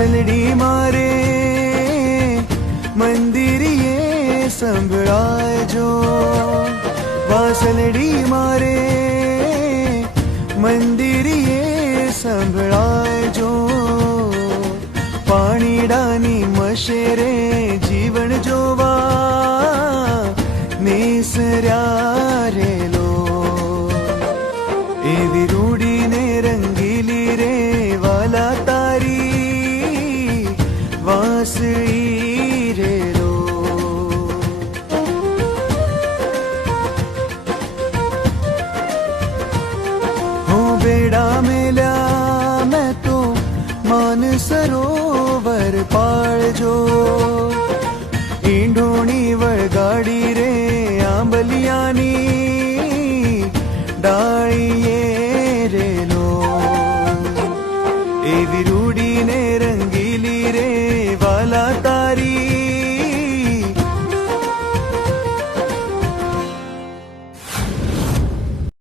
વાસલડી મારે મંદિરીએ સંભળાયજો, વાસલડી મારે મંદિરીએ સંભળાયજો, પાણીડાની મશેરે જીવન જોવા નેસર્યા રેલો, એવી રૂડીને રંગીલી રે વાલા તારી વાંસળી રેલો. હું બેડા મેલ્યા મેં તો માન સરોવર પાળજો, ઈંઢોણી વળગાડી